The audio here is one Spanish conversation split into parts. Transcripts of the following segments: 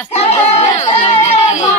hasta los lados.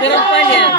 给他喝点